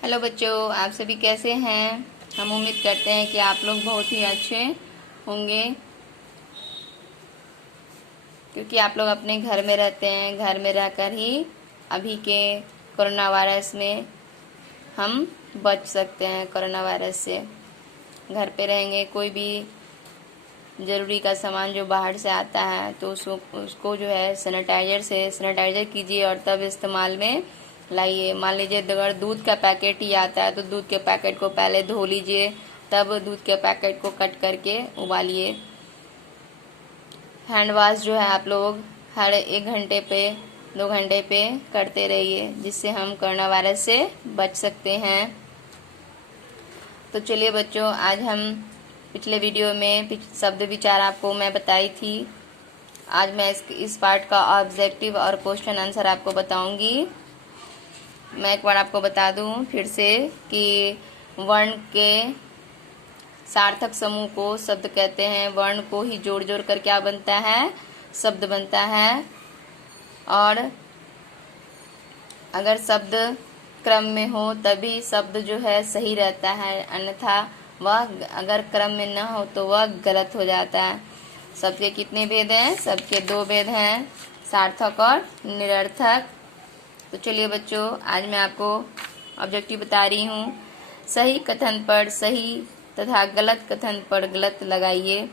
Hello बच्चों, आप सभी कैसे हैं। हम उम्मीद करते हैं कि आप लोग बहुत ही अच्छे होंगे, क्योंकि आप लोग अपने घर में रहते हैं। घर में रहकर ही अभी के कोरोना वायरस में हम बच सकते हैं। कोरोना वायरस से घर पे रहेंगे। कोई भी ज़रूरी का सामान जो बाहर से आता है तो उसको जो है सैनिटाइजर कीजिए और तब इस्तेमाल में लाइए। मान लीजिए अगर दूध का पैकेट ही आता है तो दूध के पैकेट को पहले धो लीजिए, तब दूध के पैकेट को कट करके उबालिए। हैंड वॉश जो है आप लोग हर 1 घंटे पे 2 घंटे पे करते रहिए, जिससे हम कोरोना वायरस से बच सकते हैं। तो चलिए बच्चों, आज हम पिछले वीडियो में शब्द विचार आपको मैं बताई थी। आज मैं इस पार्ट का ऑब्जेक्टिव और क्वेश्चन आंसर आपको बताऊंगी। मैं एक बार आपको बता दूं फिर से कि वर्ण के सार्थक समूह को शब्द कहते हैं। वर्ण को ही जोड़ जोड़ कर क्या बनता है, शब्द बनता है। और अगर शब्द क्रम में हो तभी शब्द जो है सही रहता है, अन्यथा वह अगर क्रम में न हो तो वह गलत हो जाता है। शब्द के कितने भेद हैं? शब्द के 2 भेद हैं, सार्थक और निरर्थक। तो चलिए बच्चों, आज मैं आपको ऑब्जेक्टिव बता रही हूँ। सही कथन पर सही तथा गलत कथन पर गलत लगाइए।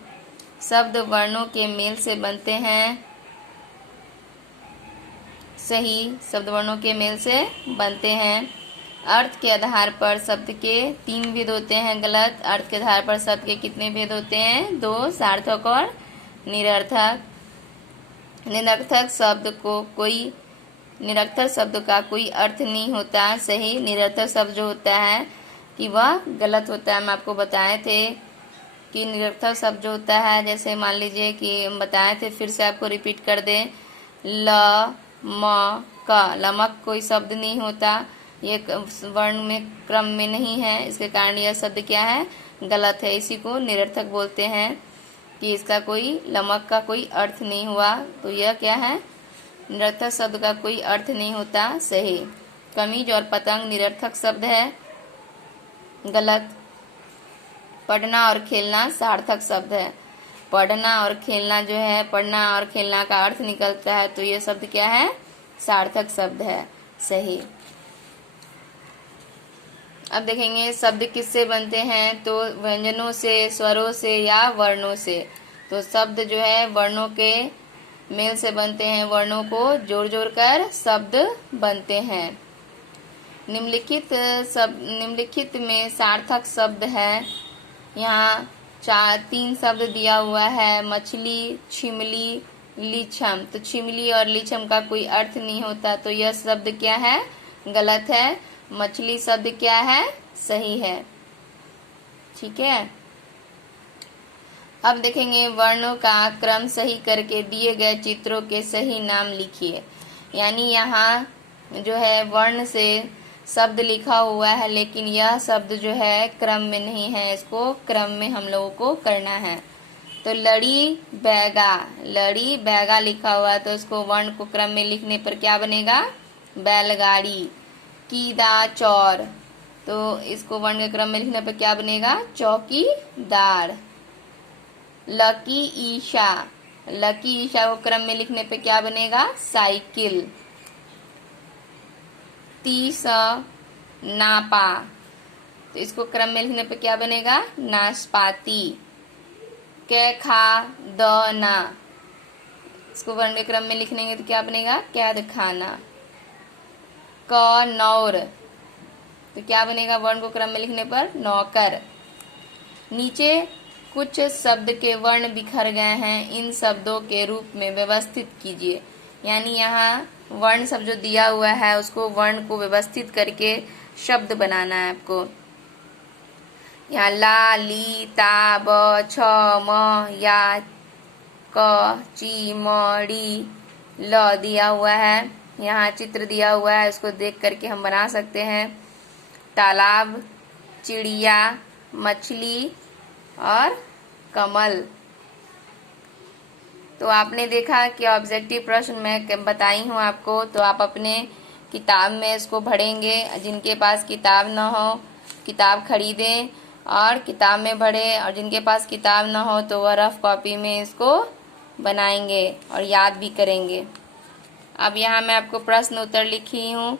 शब्द वर्णों के मेल से बनते हैं। सही शब्द वर्णों के मेल से बनते हैं। अर्थ के आधार पर शब्द के 3 भेद होते हैं। गलत अर्थ के आधार पर शब्द के कितने भेद होते हैं? 2, सार्थक और निरर्थक। निरर्थक शब्द का कोई अर्थ नहीं होता। सही निरर्थक शब्द जो होता है कि वह गलत होता है। हम आपको बताए थे कि निरर्थक शब्द जो होता है, जैसे मान लीजिए कि हम बताए थे, फिर से आपको रिपीट कर दें। ल म क, लमक कोई शब्द नहीं होता। ये वर्ण में क्रम में नहीं है, इसके कारण यह शब्द क्या है? गलत है। इसी को निरर्थक बोलते हैं कि इसका कोई लमक का कोई अर्थ नहीं हुआ। तो यह क्या है? निरर्थक शब्द का कोई अर्थ नहीं होता। सही। कमीज और पतंग निरर्थक शब्द है, गलत। पढ़ना और खेलना सार्थक शब्द है। पढ़ना और खेलना जो है, पढ़ना और खेलना का अर्थ निकलता है, तो यह शब्द क्या है? सार्थक शब्द है। सही। अब देखेंगे शब्द किससे बनते हैं। तो व्यंजनों से, स्वरों से या वर्णों से। तो शब्द जो है वर्णों के मेल से बनते हैं। वर्णों को जोड़ जोड़ कर शब्द बनते हैं। निम्नलिखित में सार्थक शब्द है। यहाँ 3 शब्द दिया हुआ है। मछली, छिमली, लीछम। तो छिमली और लीछम का कोई अर्थ नहीं होता, तो यह शब्द क्या है? गलत है। मछली शब्द क्या है? सही है। ठीक है। अब देखेंगे वर्णों का क्रम सही करके दिए गए चित्रों के सही नाम लिखिए। यानी यहाँ जो है वर्ण से शब्द लिखा हुआ है, लेकिन यह शब्द जो है क्रम में नहीं है। इसको क्रम में हम लोगों को करना है। तो लड़ी बैगा लिखा हुआ है, तो इसको वर्ण को क्रम में लिखने पर क्या बनेगा? बैलगाड़ी। कीदा चौर, तो इसको वर्ण के क्रम में लिखने पर क्या बनेगा? चौकीदार। लकी ईशा को क्रम में लिखने पे क्या बनेगा? साइकिल। 30 नापा, तो इसको क्रम में लिखने पे क्या बनेगा? नाशपाती। कै खा दना, इसको वर्ण के क्रम में लिखने तो क्या बनेगा? कैद खाना। क नौर, तो क्या बनेगा वर्ण को क्रम में लिखने पर? नौकर। नीचे कुछ शब्द के वर्ण बिखर गए हैं, इन शब्दों के रूप में व्यवस्थित कीजिए। यानी यहाँ वर्ण शब्द जो दिया हुआ है उसको वर्ण को व्यवस्थित करके शब्द बनाना है आपको। यहाँ ला, ली, ता, ब, छ, म, या, क, ची, म, ड़ी, ल दिया हुआ है। यहाँ चित्र दिया हुआ है, उसको देख करके हम बना सकते हैं। तालाब, चिड़िया, मछली और कमल। तो आपने देखा कि ऑब्जेक्टिव प्रश्न मैं बताई हूँ आपको, तो आप अपने किताब में इसको भरेंगे। जिनके पास किताब ना हो किताब खरीदें और किताब में भरें, और जिनके पास किताब ना हो तो वह रफ कॉपी में इसको बनाएंगे और याद भी करेंगे। अब यहाँ मैं आपको प्रश्न उत्तर लिखी हूँ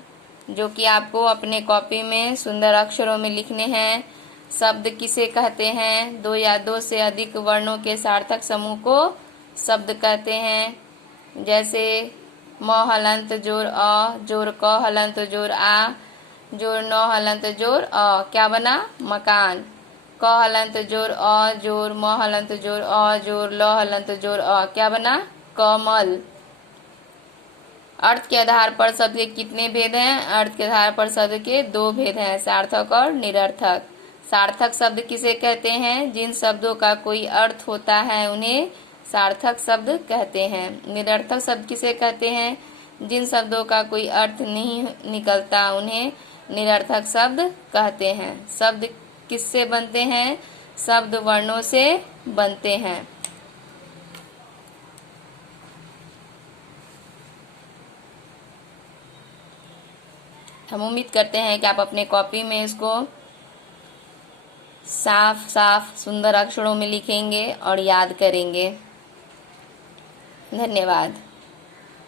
जो कि आपको अपने कॉपी में सुंदर अक्षरों में लिखने हैं। शब्द किसे कहते हैं? दो या दो से अधिक वर्णों के सार्थक समूह को शब्द कहते हैं। जैसे म हलंत जोर अ जोर क हलंत जोर आ जोर न हलंत जोर अ, क्या बना? मकान। क हलंत जोर अ जोर म हलंत जोर अ जोर ल हलंत जोर अ, क्या बना? कमल। अर्थ के आधार पर शब्द के कितने भेद हैं? अर्थ के आधार पर शब्द के दो भेद हैं, सार्थक और निरर्थक। सार्थक शब्द किसे कहते हैं? जिन शब्दों का कोई अर्थ होता है उन्हें सार्थक शब्द कहते हैं। निरर्थक शब्द किसे कहते हैं? जिन शब्दों का कोई अर्थ नहीं निकलता उन्हें निरर्थक शब्द कहते हैं। शब्द किससे बनते हैं? शब्द वर्णों से बनते हैं। हम उम्मीद करते हैं कि आप अपने कॉपी में इसको साफ साफ सुंदर अक्षरों में लिखेंगे और याद करेंगे। धन्यवाद।